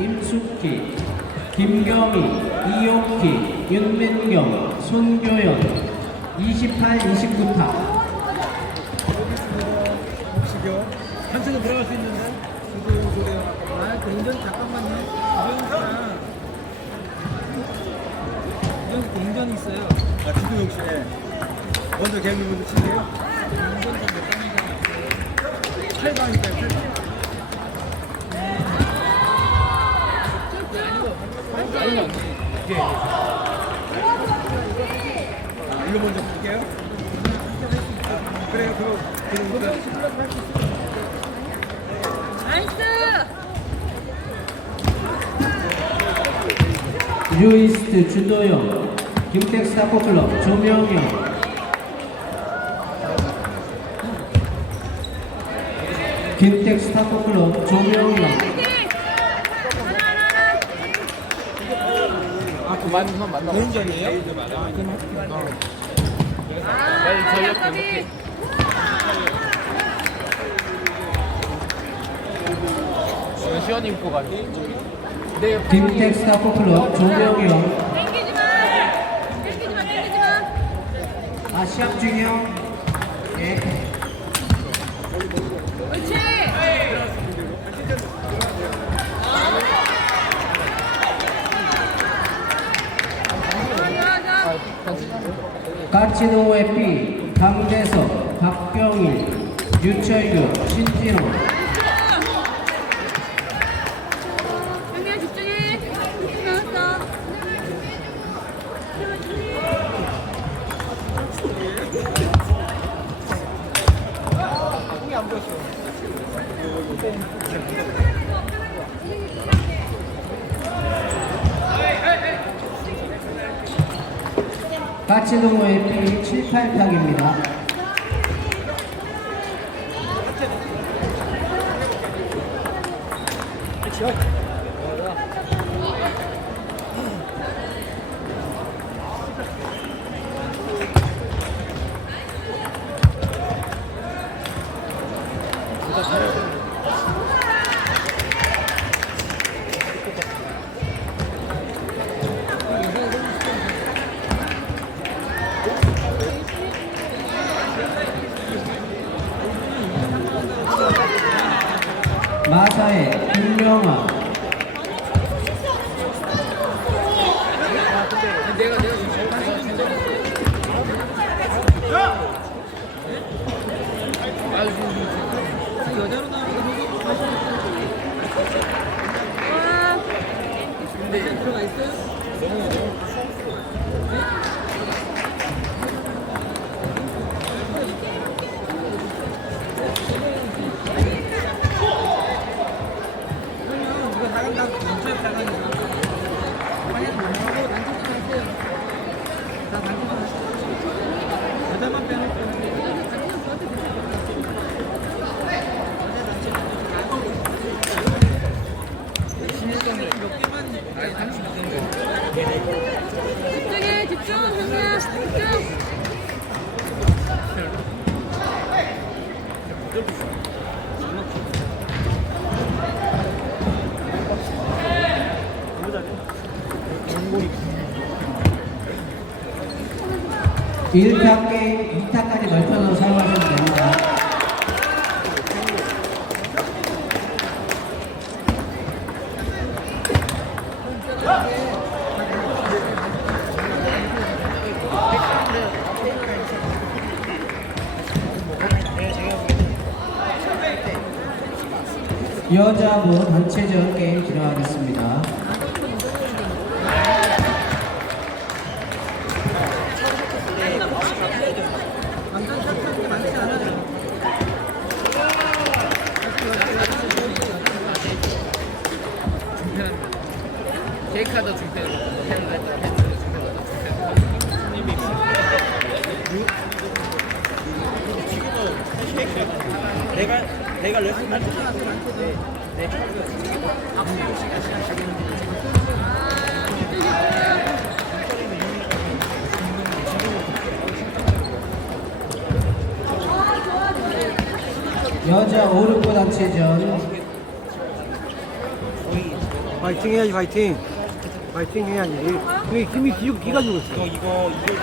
임숙희, 김경희, 이옥희, 윤민경, 손교연 28, 29타 보시죠. 한층은 들어갈 수 있는데. 아, 굉장히 잠깐만요. 이정사. 이정 굉장히 있어요. 아, 지금 혹시 예. 먼저 개미 먼저 치세요? 굉장히 몇 단이가 8강이니까요, 8강. 아, 이거 먼저 볼게요. 아, 그래요, 그런 거. 나이스! 뉴이스트 주도영, 김택 스타포클럽 조명영 김택 스타포클럽 조명영 그 만만 만나. 개인전이에요? 아, 그럼 아, 전력까지. 시원님 거 같니? 네. 김택 스타 포클럽 조명영 땡기지 마! 땡기지 마, 땡기지 마! 아 시합 중이요? 예. 그렇지! 자, 자. 까치노 에피 강대석 박병일 유철규 신진호 마 집중해, 집중, 현미야, 집중. 일타 게임 2타까지 넓혀서 사용하시면 여자부 단체전 게임 진행하겠습니다. 중태는 해를 냈다 했는데 중태하다 중태는 내가, 내가 레슨 할 때. 여자 오르코 단체전. 파이팅 해야지 파이팅. 파이팅 해야지. 힘이 힘이 기, 기가 죽었어? 이거 이거 이거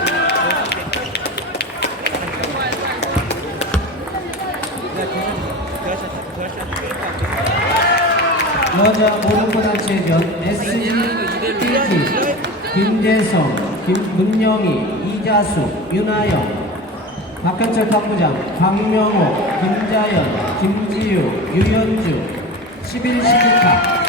여자 모르고 단체전. SGPT 김재성, 김문영희, 이자수, 윤하영 박현철 탁구장 강명호, 김자연, 김지유, 유현주 11, 12타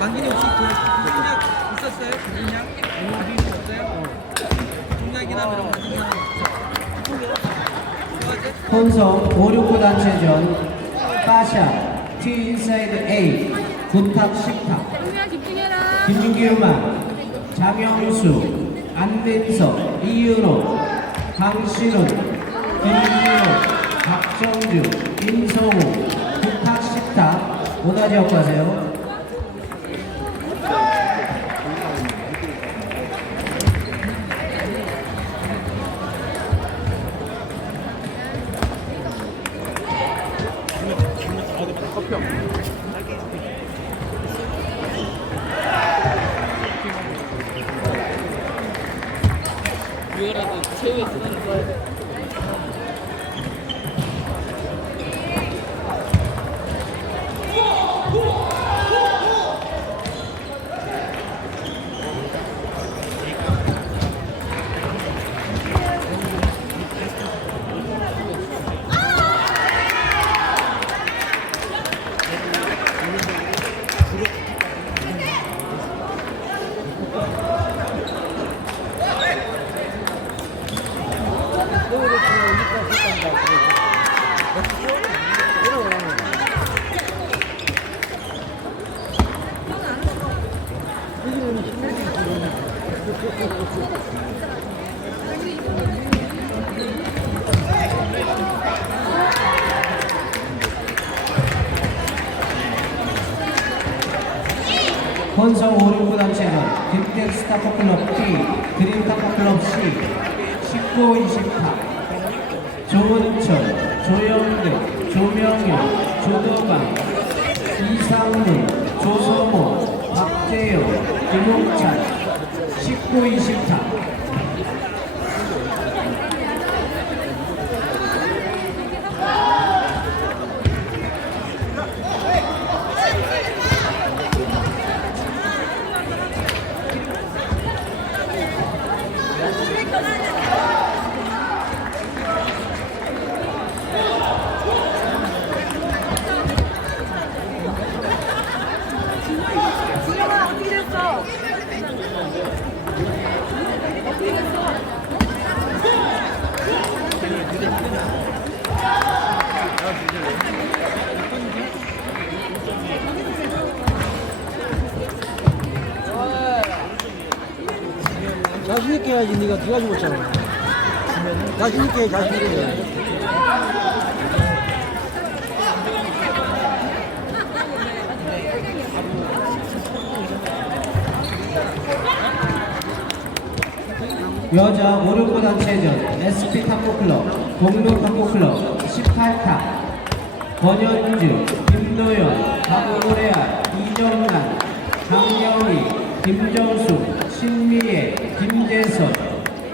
만기니 혹시 그 공약 있었어요? 공약? 공약이 있었어요? 공약이나 뭐 이런 거 좋아하지? 혼성 569 단체전 빠샤 T 인사이드 A 구탁 10타 동민아 집중해라. 김윤기 음악 장영수 안민석 이윤호 강신훈 김민호 박정주 임성우. 구탁 10타 오다지 역과세요 혼성 569 단체전 김택 스타포클럽 T 그린 타포클럽 C 19, 20타 조은철, 조영득, 조명현, 조덕관, 이상문, 조성호, 박재영, 김홍찬. 19, 20타 있게 해야지 네가 기가 죽었잖아 해, 자신 있게 해. 여자 569 단체전 SP 탁구클럽 공동 탁구클럽 18타 권현주, 김도연, 박노래아, 이정란, 강영희, 김정수, 신미애, 김재선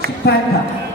18타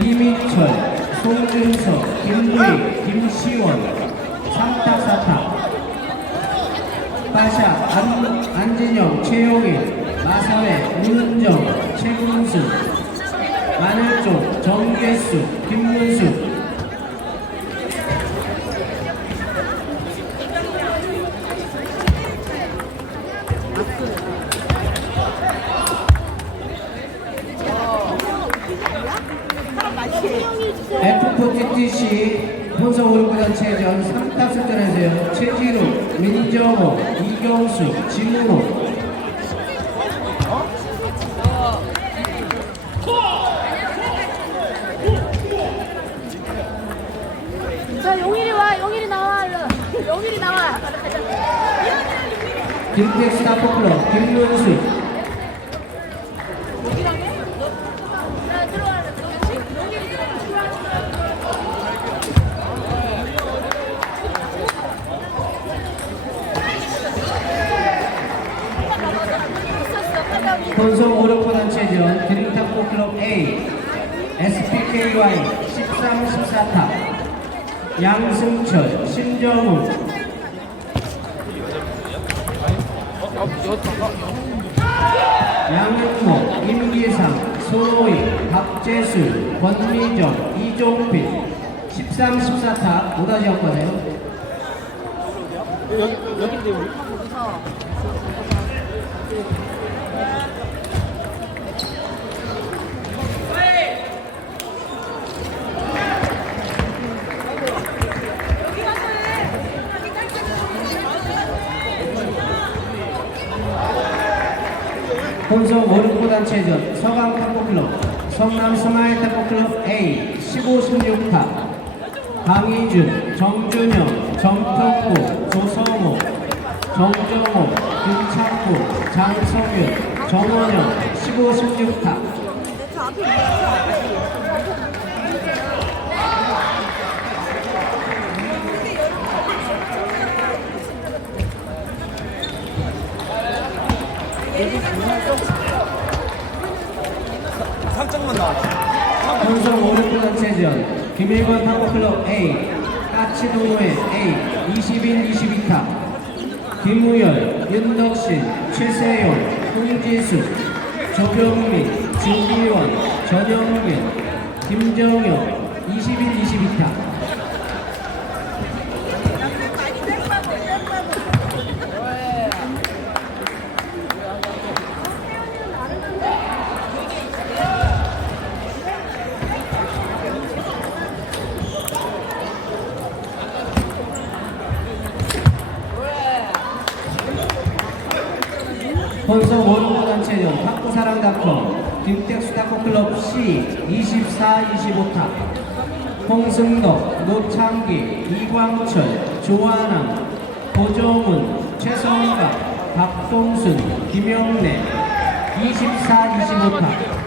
이민철, 송준석, 김무희, 김시원 3탁 4탁 빠샤, 안, 안진영, 최용인, 마사회, 문은정, 최금수 마늘종, 정계수, 김문수 이경수, 진우호 자, 용일이 와, 용일이 나와, 얼른. 용일이 나와. 김택 스타포클럽 김문수 A SPKY 13, 14탑 양승철, 신정훈. 양은모, 임기상, 손호희, 박재술, 권미정, 이종필. 13, 14탑 오다지역거세요 혼성 오른구단 체전 서강 탁구클럽 성남 스마일 탁구클럽 A 15, 16타 강희준, 정준영, 정덕구, 조성호, 정정호, 김창구, 장성윤, 정원영 15, 16타 상장만 나와. 혼성 오른구단 체전 김일건 탁구클럽 A. 까치동호회 A. 21, 22타. 김우열, 윤덕신, 최세용, 홍지수, 조경민, 진기원, 전영길, 김정현. 21, 22타 혼성 오른구단 체전 탁구사랑닷컴 김택수 탁구클럽 C 24, 25타 홍승덕, 노창기, 이광철, 조한남, 고정훈, 최성각, 박동순, 김영래. 24, 25타.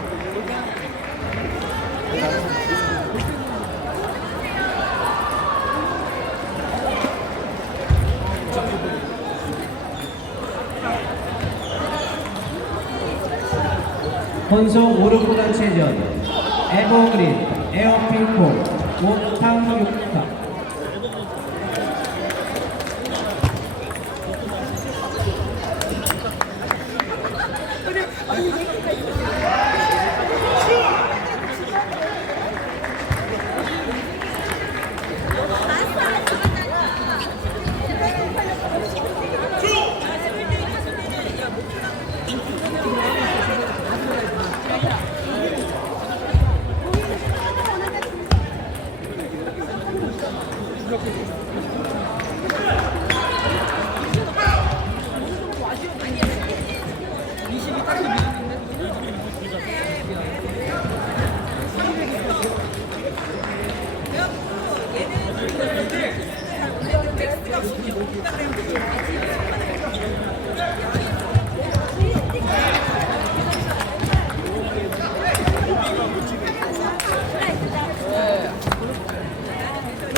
혼성 오르구단 체전 에버그린 에어핑퐁 옥탕 육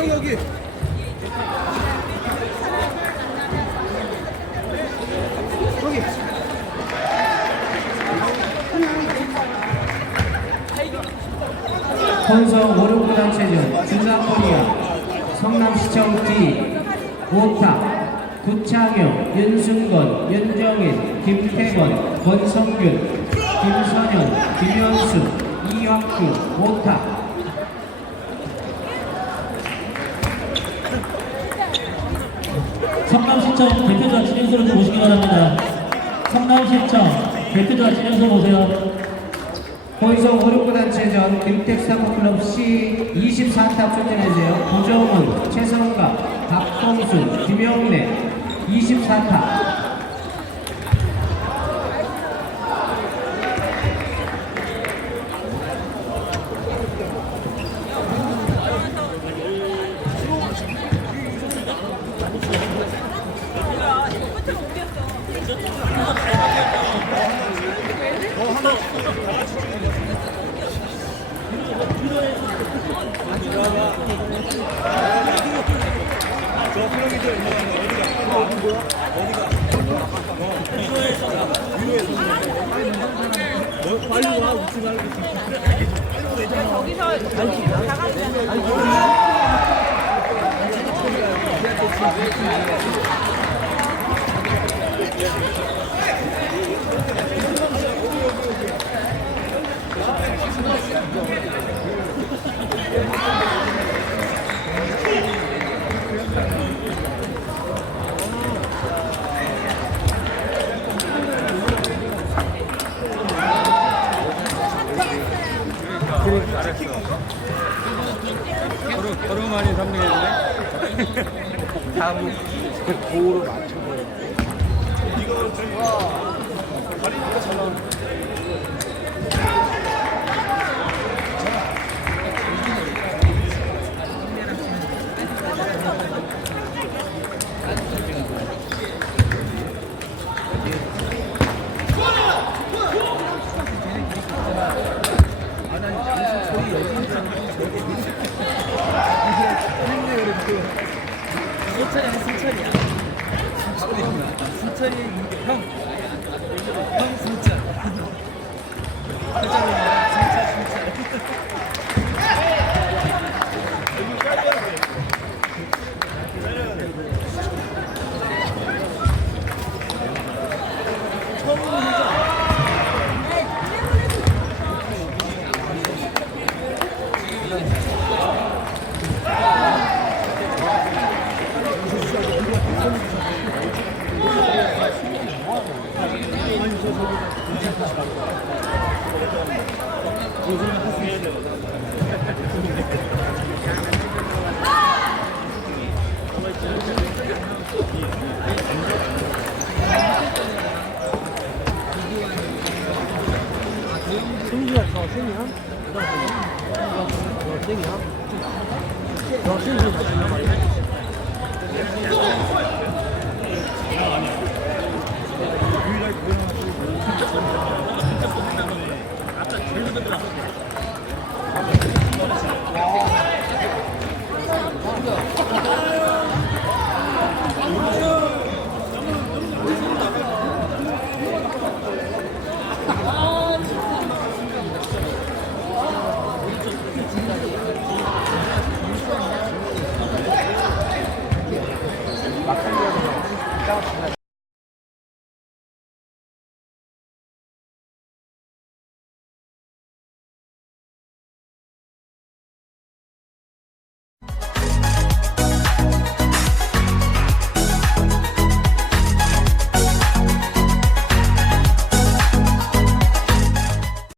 여기. 혼성 월요구단체전 중남코리아 성남시청 D 5타 구창영 윤승건 윤정인 김태건 권성균 김선현 김현수 이학규 오타 성남시청 대표자 진행소로 좀 오시기 바랍니다. 성남시청 대표자 진행소 오세요. 혼성 오른구 단체전 김택 사모클럽 C 24탑 출전해주세요 고정훈, 최성가, 박동수, 김영래 24탑 3등했네. 다음 고로 맞춰버려. 승철이 아니 승철이야. 승철이 형. 형. 승철이 승철 승철. 승주가 더 세냐? 더 세냐? 더 세냐?